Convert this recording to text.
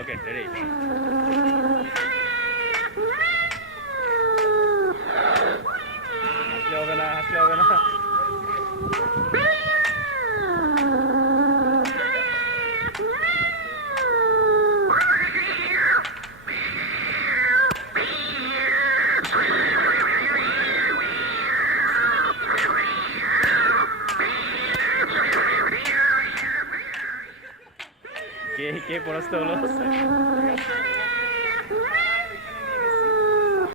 Okay ready. হাসলে হবে না, হাসলে হবে না। কে কে পরাস্ত হলো?